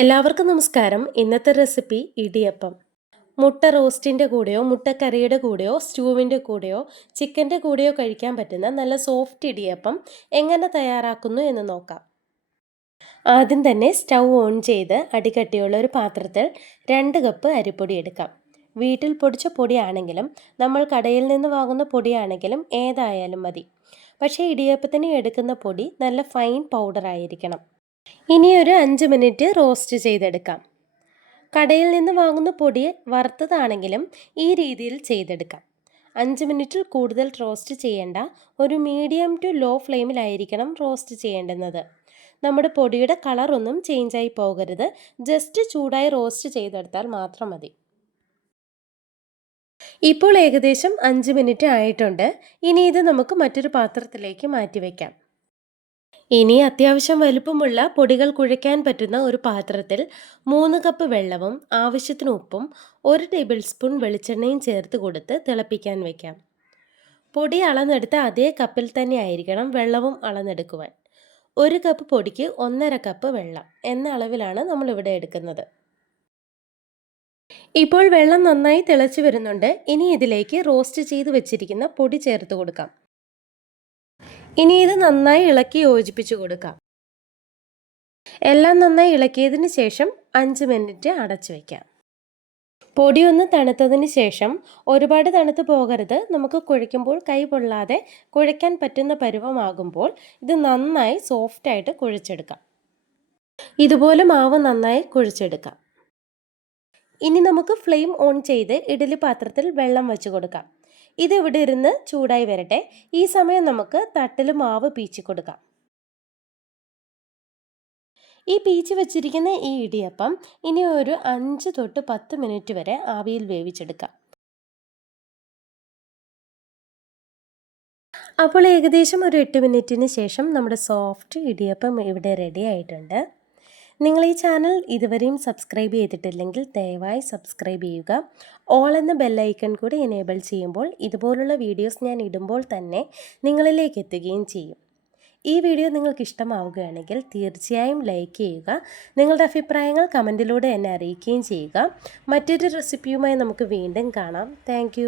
എല്ലാവർക്കും നമസ്കാരം. ഇന്നത്തെ റെസിപ്പി ഇടിയപ്പം. മുട്ട റോസ്റ്റിൻ്റെ കൂടെയോ മുട്ടക്കറിയുടെ കൂടെയോ സ്റ്റൂവിൻ്റെ കൂടെയോ ചിക്കൻ്റെ കൂടെയോ കഴിക്കാൻ പറ്റുന്ന നല്ല സോഫ്റ്റ് ഇടിയപ്പം എങ്ങനെ തയ്യാറാക്കുന്നു എന്ന് നോക്കാം. ആദ്യം തന്നെ സ്റ്റൗ ഓൺ ചെയ്ത് അടികട്ടിയുള്ള ഒരു പാത്രത്തിൽ 2 കപ്പ് അരിപ്പൊടി എടുക്കാം. വീട്ടിൽ പൊടിച്ച പൊടിയാണെങ്കിലും നമ്മൾ കടയിൽ നിന്ന് വാങ്ങുന്ന പൊടിയാണെങ്കിലും ഏതായാലും മതി. പക്ഷേ ഇടിയപ്പത്തിന് എടുക്കുന്ന പൊടി നല്ല ഫൈൻ പൗഡർ ആയിരിക്കണം. ഇനി ഒരു 5 മിനിറ്റ് റോസ്റ്റ് ചെയ്തെടുക്കാം. കടയിൽ നിന്ന് വാങ്ങുന്ന പൊടി വറുത്തതാണെങ്കിലും ഈ രീതിയിൽ ചെയ്തെടുക്കാം. 5 മിനിറ്റിൽ കൂടുതൽ റോസ്റ്റ് ചെയ്യേണ്ട, ഒരു മീഡിയം ടു ലോ ഫ്ലെയിമിലായിരിക്കണം റോസ്റ്റ് ചെയ്യേണ്ടുന്നത്. നമ്മുടെ പൊടിയുടെ കളറൊന്നും ചേഞ്ചായി പോകരുത്, ജസ്റ്റ് ചൂടായി റോസ്റ്റ് ചെയ്തെടുത്താൽ മാത്രം മതി. ഇപ്പോൾ ഏകദേശം 5 മിനിറ്റ് ആയിട്ടുണ്ട്. ഇനി ഇത് നമുക്ക് മറ്റൊരു പാത്രത്തിലേക്ക് മാറ്റി വയ്ക്കാം. ഇനി അത്യാവശ്യം വലുപ്പമുള്ള പൊടികൾ കുഴയ്ക്കാൻ പറ്റുന്ന ഒരു പാത്രത്തിൽ 3 കപ്പ് വെള്ളവും ആവശ്യത്തിന് ഉപ്പും 1 ടേബിൾ സ്പൂൺ വെളിച്ചെണ്ണയും ചേർത്ത് കൊടുത്ത് തിളപ്പിക്കാൻ വയ്ക്കാം. പൊടി അളന്നെടുത്ത അതേ കപ്പിൽ തന്നെ ആയിരിക്കണം വെള്ളവും അളന്നെടുക്കുവാൻ. 1 കപ്പ് പൊടിക്ക് 1.5 കപ്പ് വെള്ളം എന്ന അളവിലാണ് നമ്മളിവിടെ എടുക്കുന്നത്. ഇപ്പോൾ വെള്ളം നന്നായി തിളച്ചു വരുന്നുണ്ട്. ഇനി ഇതിലേക്ക് റോസ്റ്റ് ചെയ്ത് വെച്ചിരിക്കുന്ന പൊടി ചേർത്ത് കൊടുക്കാം. ഇനി ഇത് നന്നായി ഇളക്കി യോജിപ്പിച്ചു കൊടുക്കാം. എല്ലാം നന്നായി ഇളക്കിയതിന് ശേഷം 5 മിനിറ്റ് അടച്ചു വയ്ക്കാം. പൊടി ഒന്ന് തണുത്തതിന് ശേഷം, ഒരുപാട് തണുത്ത് പോകരുത്, നമുക്ക് കുഴയ്ക്കുമ്പോൾ കൈ പൊള്ളാതെ കുഴയ്ക്കാൻ പറ്റുന്ന പരുവമാകുമ്പോൾ ഇത് നന്നായി സോഫ്റ്റായിട്ട് കുഴച്ചെടുക്കാം. ഇതുപോലെ മാവ് നന്നായി കുഴച്ചെടുക്കാം. ഇനി നമുക്ക് ഫ്ലെയിം ഓൺ ചെയ്ത് ഇഡ്ഡലി പാത്രത്തിൽ വെള്ളം വെച്ച് കൊടുക്കാം. ഇത് ഇവിടെ ഇരുന്ന് ചൂടായി വരട്ടെ. ഈ സമയം നമുക്ക് തട്ടിൽ മാവ് പീച്ചി കൊടുക്കാം. ഈ പീച്ച് വെച്ചിരിക്കുന്ന ഈ ഇടിയപ്പം ഇനി ഒരു 5 തൊട്ട് 10 മിനിറ്റ് വരെ ആവിയിൽ വേവിച്ചെടുക്കാം. അപ്പോൾ ഏകദേശം ഒരു 8 മിനിറ്റിന് ശേഷം നമ്മുടെ സോഫ്റ്റ് ഇടിയപ്പം ഇവിടെ റെഡി ആയിട്ടുണ്ട്. നിങ്ങൾ ഈ ചാനൽ ഇതുവരെയും സബ്സ്ക്രൈബ് ചെയ്തിട്ടില്ലെങ്കിൽ ദയവായി സബ്സ്ക്രൈബ് ചെയ്യുക. ഓൾ എന്ന ബെല്ലൈക്കൺ കൂടി എനേബിൾ ചെയ്യുമ്പോൾ ഇതുപോലുള്ള വീഡിയോസ് ഞാൻ ഇടുമ്പോൾ തന്നെ നിങ്ങളിലേക്ക് എത്തുകയും ചെയ്യും. ഈ വീഡിയോ നിങ്ങൾക്ക് ഇഷ്ടമാവുകയാണെങ്കിൽ തീർച്ചയായും ലൈക്ക് ചെയ്യുക. നിങ്ങളുടെ അഭിപ്രായങ്ങൾ കമൻറ്റിലൂടെ എന്നെ അറിയിക്കുകയും ചെയ്യുക. മറ്റൊരു റെസിപ്പിയുമായി നമുക്ക് വീണ്ടും കാണാം. താങ്ക്